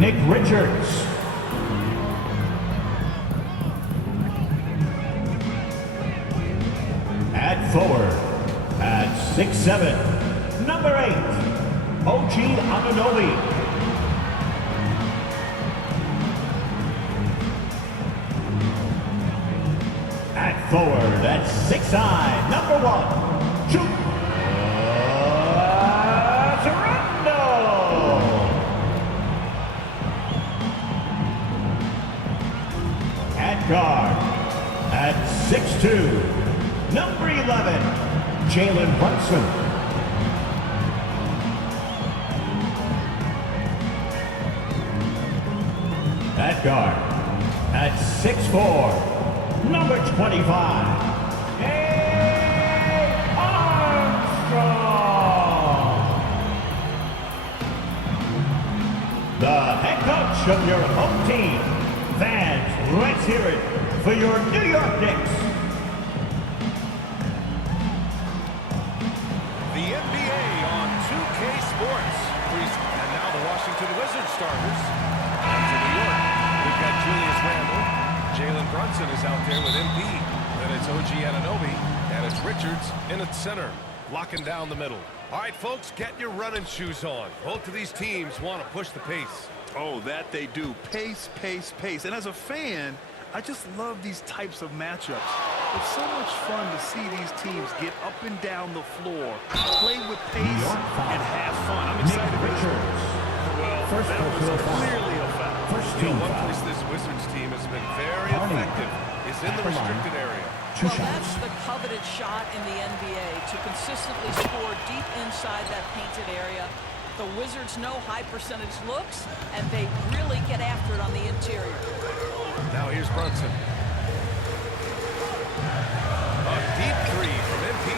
Nick Richards. At forward, at 6'7", number 8, OG Anunoby. At forward, at 6'9", number 1, Shoot. At guard, at 6'2", number 11, Jalen Brunson. At guard, at 6'4", number 25, Armstrong. The head coach of your home team. Fans, let's hear it for your New York Knicks. The NBA on 2K Sports. And now the Washington Wizards starters. On to New York. We've got Julius Randle. Jalen Brunson is out there with MP. Then it's OG Anunoby. And it's Richards in at center, locking down the middle. All right, folks, get your running shoes on. Both of these teams want to push the pace. Oh, that they do. Pace, pace, pace. And as a fan, I just love these types of matchups. It's so much fun to see these teams get up and down the floor, play with pace, and have fun. I'm excited. Well, that was clearly a foul. One place this Wizards team has been very effective is in the restricted area. Well, that's the coveted shot in the NBA, to consistently score deep inside that painted area. The Wizards know high percentage looks, and they really get after it on the interior. Now here's Brunson. A deep three from MP.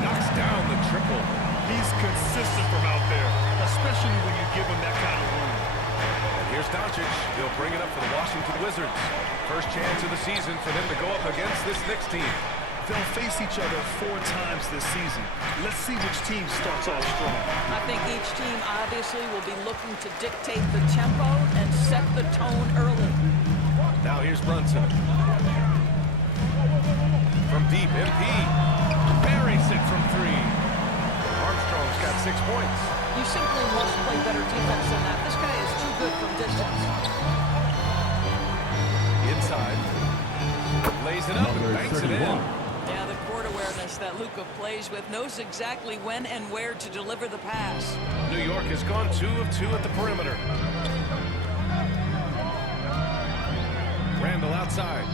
Knocks down the triple. He's consistent from out there, especially when you give him that kind of room. And here's Doncic. He'll bring it up for the Washington Wizards. First chance of the season for them to go up against this Knicks team. They'll face each other 4 times this season. Let's see which team starts off strong. I think each team obviously will be looking to dictate the tempo and set the tone early. Now here's Brunson. From deep, MP buries it from 3. Armstrong's got 6 points. You simply must play better defense than that. This guy is too good from distance. Inside. Lays it up and banks it in. Yeah, the court awareness that Luka plays with, knows exactly when and where to deliver the pass. New York has gone 2 of 2 at the perimeter. Randle outside.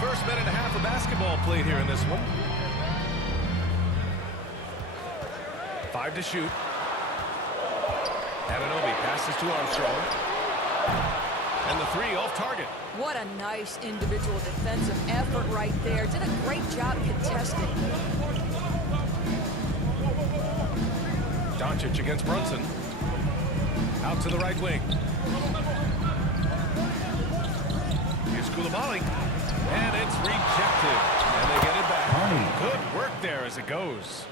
First minute and a half of basketball played here in this one. 5 to shoot. Anunoby passes to Armstrong. And the 3 off target. What a nice individual defensive effort right there. Did a great job contesting. Doncic against Brunson. Out to the right wing. Here's Koulibaly. And it's rejected. And they get it back. Good work there as it goes.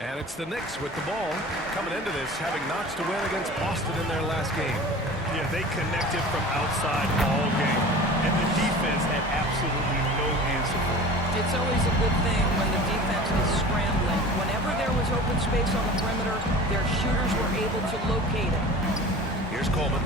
And it's the Knicks with the ball coming into this, having notched a win against Boston in their last game. Yeah, they connected from outside all game, and the defense had absolutely no answer for it. It's always a good thing when the defense is scrambling. Whenever there was open space on the perimeter, their shooters were able to locate it. Here's Coleman,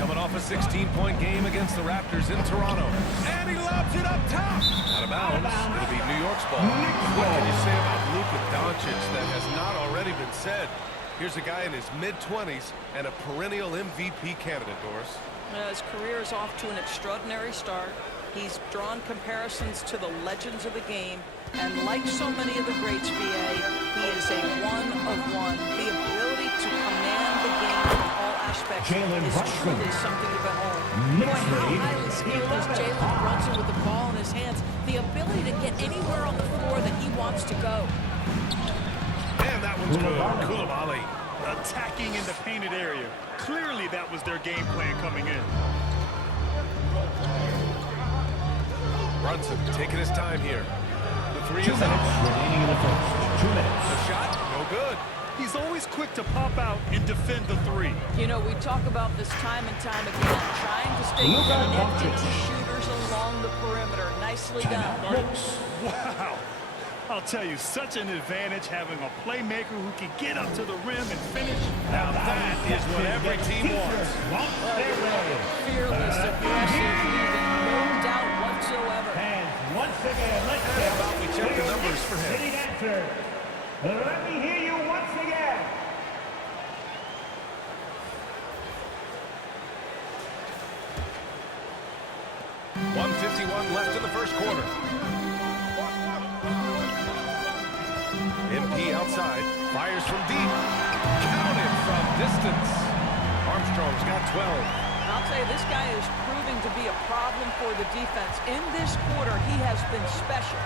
coming off a 16-point game against the Raptors in Toronto. And he lobs it up top. Out of bounds. It'll be New York's ball. What can you say about Luka Doncic that has not already been said? Here's a guy in his mid-20s and a perennial MVP candidate, Doris. His career is off to an extraordinary start. He's drawn comparisons to the legends of the game. And like so many of the greats, BA, he is a one-of-one. The ability to command the game in all aspects is truly something to behold. Boy, how highly skilled is Jalen Brunson with the ball in his hands. The ability to get anywhere on the floor that he wants to go. And that one's good. Koulibaly. Attacking in the painted area. Clearly that was their game plan coming in. Brunson taking his time here. The 3 is 2 minutes up. remaining in the first. 2 minutes. The shot, no good. He's always quick to pop out and defend the three. You know, we talk about this time and time again, trying to stay connected to shooters along the perimeter. Nicely done. Wow. I'll tell you, such an advantage having a playmaker who can get up to the rim and finish. Now that is what every team wants. Fearless, aggressive, leaving no doubt whatsoever. And once again, let's How about we check the numbers for him? City dancer. Let me hear you once again. .151 left in the first quarter. MP outside, fires from deep, counted from distance. Armstrong's got 12. I'll tell you, this guy is proving to be a problem for the defense. In this quarter, he has been special.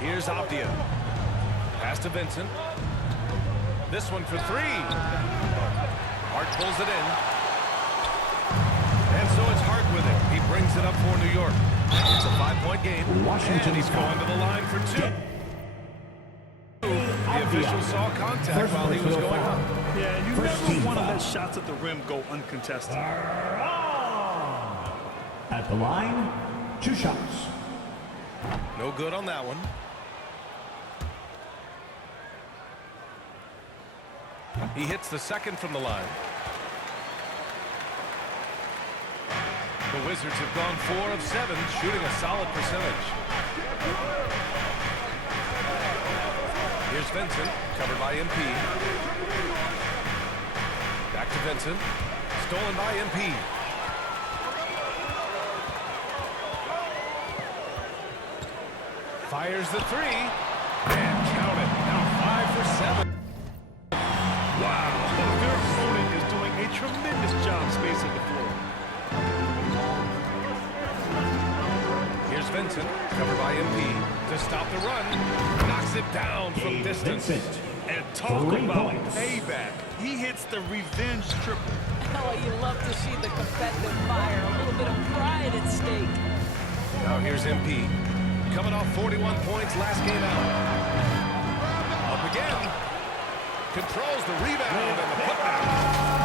Here's Abdia. Pass to Vincent. This one for three. Hart pulls it in. And so it's Hart with it. He brings it up for New York. It's a 5-point game. And he's going to the line for two. The official saw contact while he was going up. Yeah, you never want to let shots at the rim go uncontested. At the line, 2 shots. No good on that one. He hits the second from the line. The Wizards have gone 4 of 7, shooting a solid percentage. Here's Vincent, covered by MP. Back to Vincent, stolen by MP. Fires the three, and count it. Now 5 for 7. Wow, their opponent is doing a tremendous job spacing the floor. Here's Vincent, covered by MP, to stop the run. Knocks it down from distance. Vincent. And talk 3 about points. payback. He hits the revenge triple. Oh, you love to see the competitive fire, a little bit of pride at stake. Now here's MP, coming off 41 points last game out. Up again. Controls the rebound and the putback.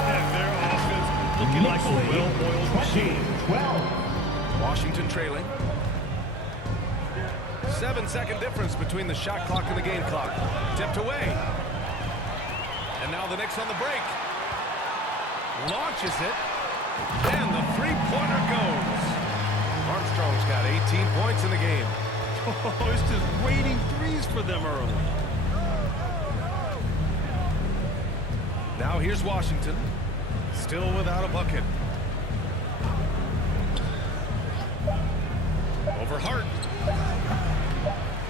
And their offense looking like a well-oiled machine. 12. Washington trailing. 7-second difference between the shot clock and the game clock. Tipped away. And now the Knicks on the break. Launches it. And the three-pointer goes. Armstrong's got 18 points in the game. Oh, it's just waiting threes for them early. Now here's Washington. Still without a bucket. Over Hart.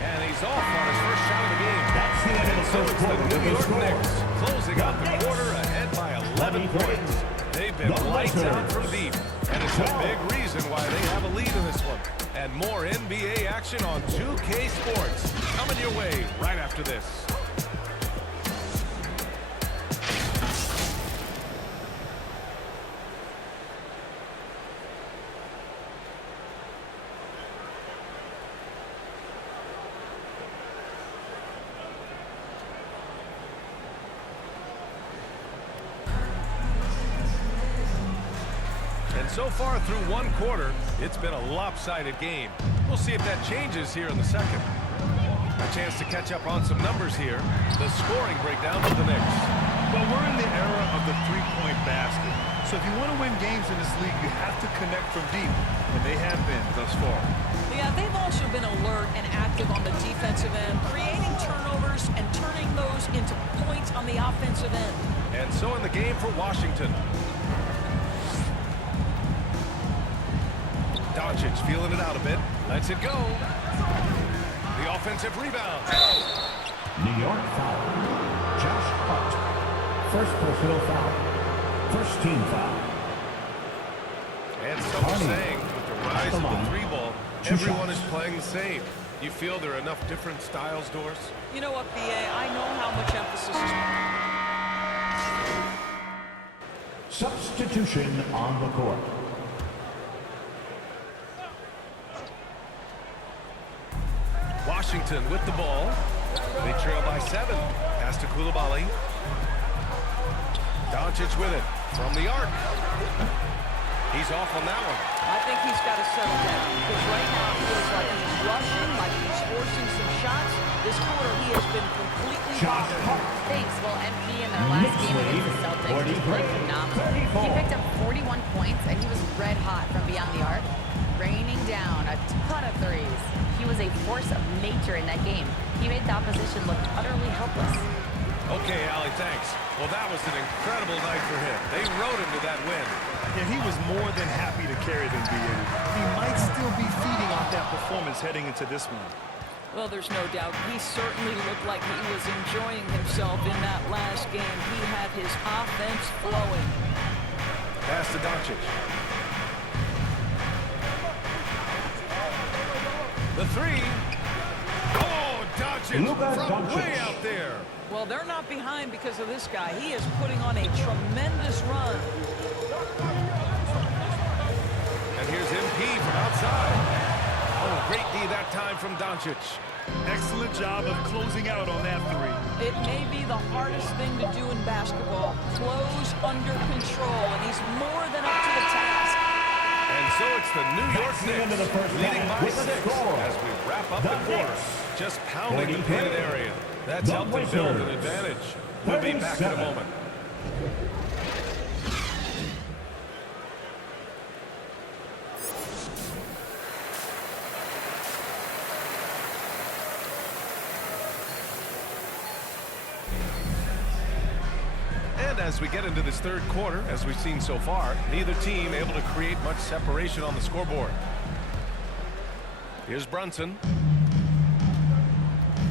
And he's off on his first shot of the game. That's the end of the So first it's the quarter. New York Score. Knicks closing out the quarter ahead by 11 points. They've been The lights out Wizards. from deep. And it's a big reason why they have a lead in this one. And more NBA action on 2K Sports. Coming your way right after this. So far through one quarter, it's been a lopsided game. We'll see if that changes here in the second. A chance to catch up on some numbers here. The scoring breakdown of the Knicks. Well, we're in the era of the three-point basket. So if you want to win games in this league, you have to connect from deep. And they have been thus far. Yeah, they've also been alert and active on the defensive end, creating turnovers and turning those into points on the offensive end. And so in the game for Washington. Doncic feeling it out a bit. Lets it go. The offensive rebound. New York foul. Josh Hart. First personal foul. First team foul. And so we're saying, with the rise of the three ball, everyone is playing the same. You feel there are enough different styles, Doris? You know what, B.A., I know how much emphasis is... Substitution on the court. Washington with the ball. They trail by 7. Pass to Koulibaly. Doncic with it from the arc. He's off on that one. I think he's got to settle down because right now it feels like he's rushing, like he's forcing some shots. This quarter he has been completely bothered. Thanks. Well, MP in their last game against the Celtics was playing phenomenal. He picked up 41 points and he was red hot from beyond the arc, raining down a ton of threes. He was a force of nature in that game. He made the opposition look utterly helpless. Okay, Allie, thanks. Well, that was an incredible night for him. They rode him to that win. And he was more than happy to carry them, BA. He might still be feeding off that performance heading into this one. Well, there's no doubt. He certainly looked like he was enjoying himself in that last game. He had his offense flowing. Pass to Doncic. The 3. Oh, Doncic from way out there. Well, they're not behind because of this guy. He is putting on a tremendous run. And here's MP from outside. Oh, great D that time from Doncic. Excellent job of closing out on that 3. It may be the hardest thing to do in basketball. Close under control, and he's more than up to the task. And so it's the New York Knicks leading by 6 as we wrap up the quarter. Just pounding the painted area. That's helped them build an advantage. We'll be back in a moment. And as we get into this third quarter, as we've seen so far, neither team able to create much separation on the scoreboard. Here's Brunson.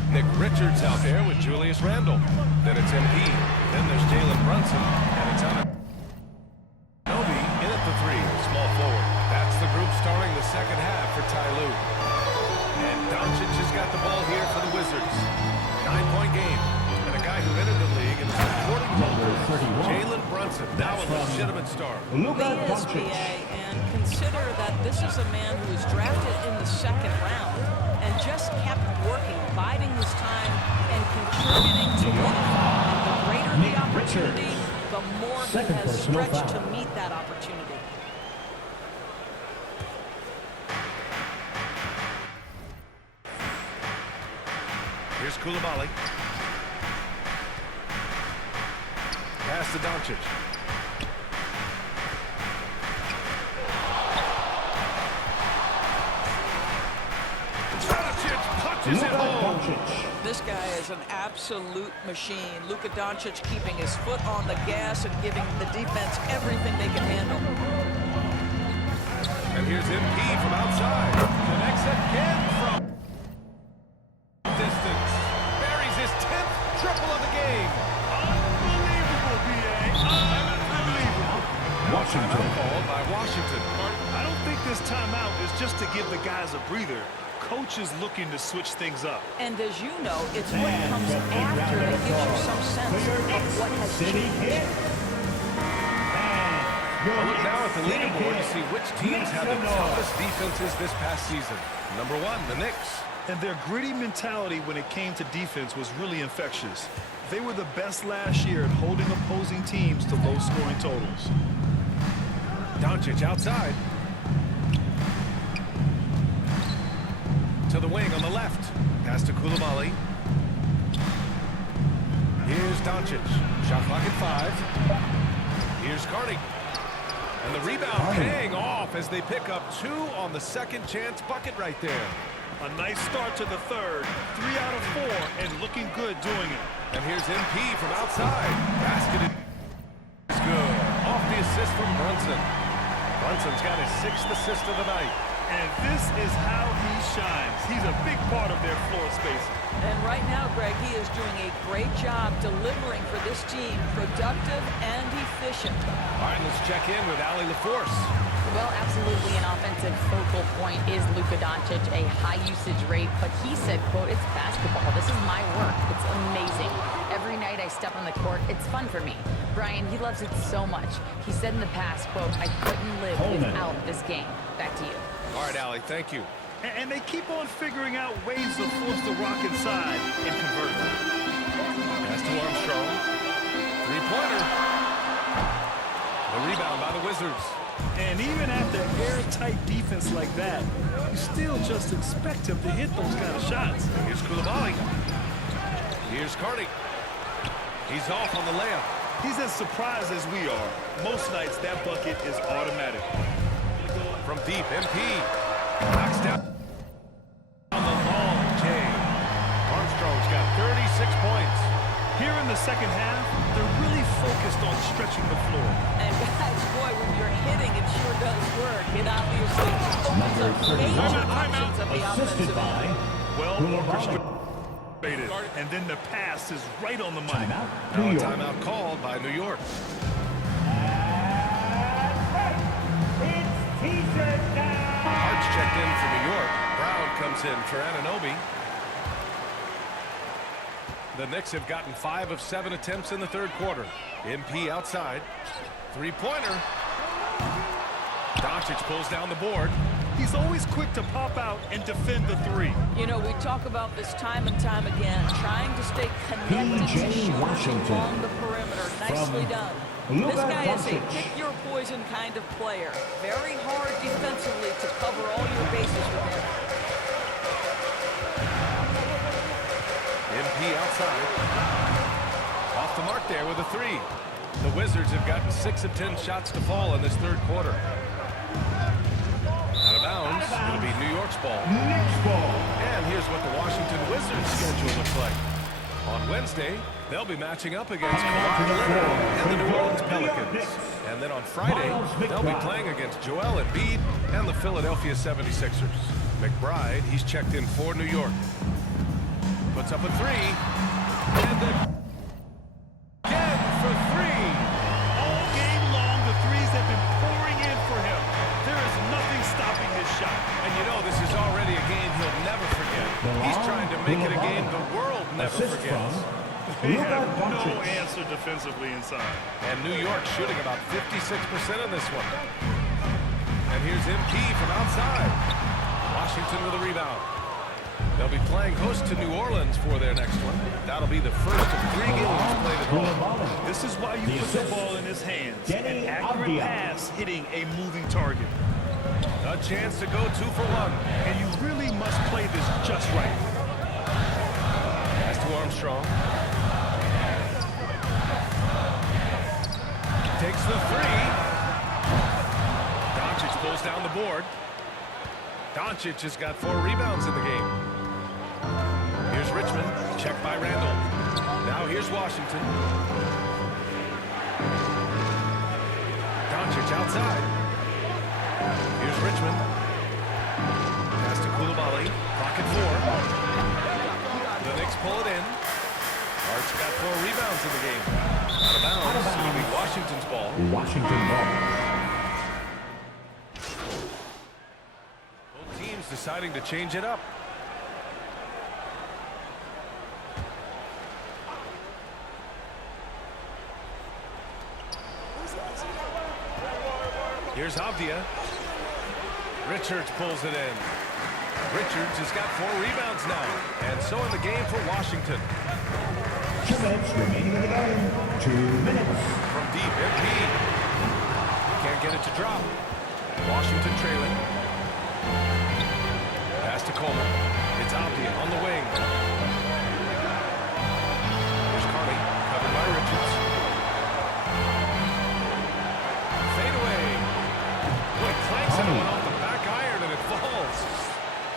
Nick Richards out there with Julius Randle. Then it's MP. Then there's Jalen Brunson. And it's Nobi in at the 3, small forward. That's the group starting the second half for Ty Lue. And Doncic has got the ball here for the Wizards. 9-point game. And a guy who entered the league and is reporting Jalen Brunson, now a legitimate star. He is, BA, and consider that this is a man who was drafted in the second round and just kept working, biding his time, and contributing to winning. And the greater the opportunity, the more he has stretched to meet that opportunity. Here's Koulibaly. Pass to Doncic. Doncic punches it home. This guy is an absolute machine. Luka Doncic keeping his foot on the gas and giving the defense everything they can handle. And here's MP from outside. Connects again from distance. Buries his 10th triple of the game. Unbelievable, BA. Unbelievable. Washington called by Washington. I don't think this timeout is just to give the guys a breather. Coach is looking to switch things up. And as you know, it's what comes after that gives you some sense of what has changed. We'll look now at the leaderboard to see which teams have the toughest defenses this past season. Number 1, the Knicks. And their gritty mentality when it came to defense was really infectious. They were the best last year at holding opposing teams to low-scoring totals. Doncic outside. To the wing on the left. Pass to Koulibaly. Here's Doncic. Shot clock at 5. Here's Carney. And the rebound paying off as they pick up 2 on the second chance bucket right there. A nice start to the third. 3 out of 4 and looking good doing it. And here's MP from outside. Basket is good. Off the assist from Brunson. Brunson's got his 6th assist of the night. And this is how he shines. He's a big part of their floor spacing. And right now, Greg, he is doing a great job delivering for this team, productive and efficient. All right, let's check in with Allie LaForce. Well, absolutely an offensive focal point is Luka Doncic, a high usage rate, but he said, quote, "It's basketball. This is my work. It's amazing. Every night I step on the court, it's fun for me." Brian, he loves it so much. He said in the past, quote, "I couldn't live without this game." Back to you. All right, Allie, thank you. And they keep on figuring out ways to force the Rock inside and convert three-pointer. The rebound by the Wizards. And even after airtight defense like that, you still just expect him to hit those kind of shots. Here's Koulibaly. Here's Carney. He's off on the layup. He's as surprised as we are. Most nights, that bucket is automatic. From deep, MP. Knocks down on the long J. Armstrong's got 36 points. Here in the second half, they're really focused on stretching the floor. And guys, boy, when you're hitting, it sure does work. It obviously opens up major options at the Assisted offensive by end. Well Koulibaly. orchestrated. And then the pass is right on the money. Timeout, Now New a York. timeout called by New York. It's T-shirt time. Hart's checked in for New York. Brown comes in for Anunoby. The Knicks have gotten 5 of 7 attempts in the third quarter. MP outside. Three-pointer. Doncic pulls down the board. He's always quick to pop out and defend the three. You know, we talk about this time and time again, trying to stay connected to P.J. shooters Washington along the perimeter. Nicely done. Luka This guy is a Doncic. pick-your-poison kind of player. Very hard defensively to cover all your bases with him. MP outside. Off the mark there with a three. The Wizards have gotten 6 of 10 shots to fall in this third quarter. Out of bounds. It'll be New York's ball. Knicks ball. And here's what the Washington Wizards schedule looks like. On Wednesday, they'll be matching up against Kawhi Leonard and the New Orleans Pelicans. And then on Friday, they'll be playing against Joel Embiid and the Philadelphia 76ers. McBride, he's checked in for New York. Puts up a three. And then again for three. All game long, the threes have been pouring in for him. There is nothing stopping his shot. And you know, this is already a game he'll never forget. He's trying to make it a game the world never Assist forgets. They Luka have no Doncic. answer defensively inside. And New York shooting about 56% on this one. And here's MP from outside. Washington with a rebound. They'll be playing host to New Orleans for their next one. That'll be the first of 3 games played at home. Koulibaly. This is why you The put the assist. ball in his hands. Denny An accurate Avdia. pass hitting a moving target. A chance to go 2 for 1. And you really must play this just right. Pass to Armstrong. Takes the three. Doncic pulls down the board. Doncic has got 4 rebounds in the game. Here's Richmond, checked by Randall. Now here's Washington. Doncic outside. Here's Richmond. Pass to Koulibaly. Pocket 4. The Knicks pull it in. Hart's got 4 rebounds in the game. Out of bounds. It'll be Washington's ball. Washington ball. Both teams deciding to change it up. Here's Avdia. Richards pulls it in. Richards has got 4 rebounds now. And so in the game for Washington. 2 minutes remaining in the game. 2 minutes. From deep, MP. Can't get it to drop. Washington trailing. Pass to Coleman. It's Avdia on the wing. There's Carney, covered by Richards. Fade away. Boy, clanks that one off the back iron and it falls.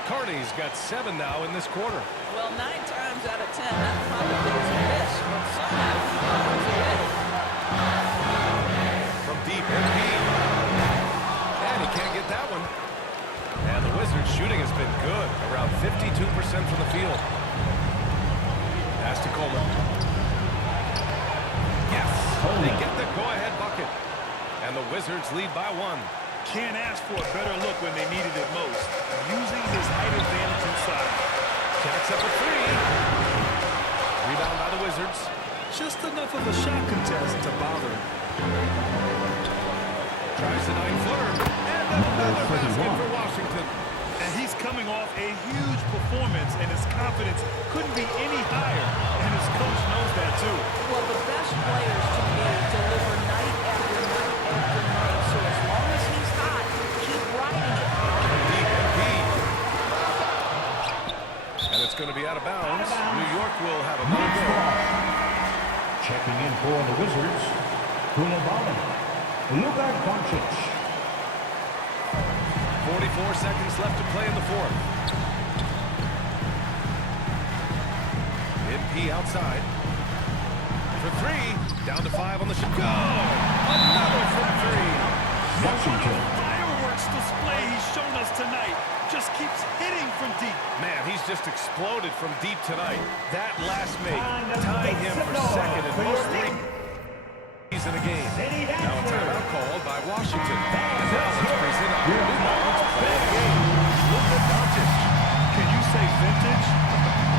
Carney's got 7 now in this quarter. Well, 9 times out of 10, that probably is a miss, but somehow he finds a way. From deep, MP. And he can't get that one. And the Wizards' shooting has been good, around 52% from the field. Pass to Coleman. Yes, they get the go-ahead bucket. And the Wizards lead by 1. Can't ask for a better look when they needed it most. Using his height advantage inside. Jacks up a 3. Rebound by the Wizards. Just enough of a shot contest to bother him. Tries the 9-footer. And another basket for Washington. And he's coming off a huge performance, and his confidence couldn't be any higher. And his coach knows that, too. Well, the best players to me be out of bounds. New York will have another goal. Checking in for the Wizards, Koulibaly, Luka Doncic. 44 seconds left to play in the fourth. MP outside. For three. Down to 5 on the shot. Go! Another from three. Washington. Fireworks display he's shown us tonight. Just keeps hitting from deep. Man, he's just exploded from deep tonight. That last make tying him for second in most threes in a game. Now a timeout called by Washington. And now let's present our new moments play of the game. Luka Doncic. Can you say vintage?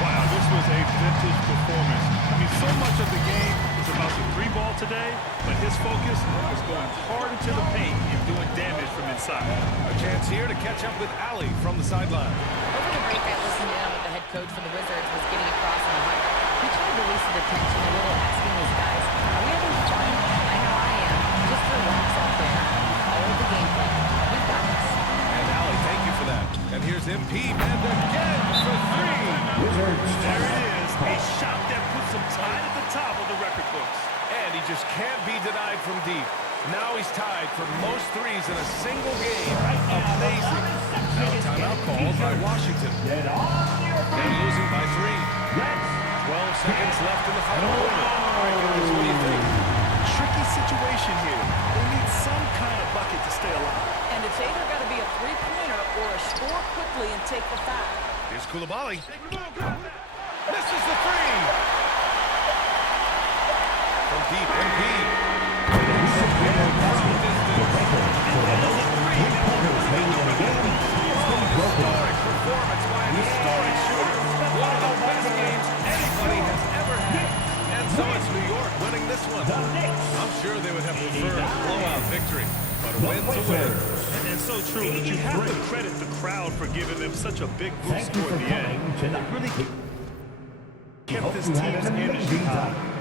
Wow, this was a vintage performance. I mean, so much of the game is about the three ball today, but his focus was going hard into the paint and doing damage from inside. A chance here to catch up with Ali from the sideline. Over the break, I listened in on what the head coach for the Wizards was getting across on the huddle. He tried to elicit attention a little, asking these guys, are we having fun? I know I am. Just relax out there. Follow the game plan. We've got this. And Ali, thank you for that. And here's MP, and again for three. Wizards. There it is, a shot that puts him tied at the top of the record books. And he just can't be denied from deep. Now he's tied for most threes in a single game. Amazing. Now a timeout called by Washington. Get on your And feet. losing by 3. Let's 12 seconds left in the final quarter. All right, guys, what do you think? Tricky situation here. They need some kind of bucket to stay alive. And it's either got to be a three-pointer or a score quickly and take the foul. Here's Koulibaly. Misses the three. From deep, MP. Historic performance by a historic shooter. One of the best games anybody has ever had. And so it's New York winning this one. I'm sure they would have preferred a blowout victory, but a win's a win. And so true, but you have to credit the crowd for giving them such a big boost Thank you toward for the end. coming tonight. It really kept Hope this you had team's an energy amazing high. time.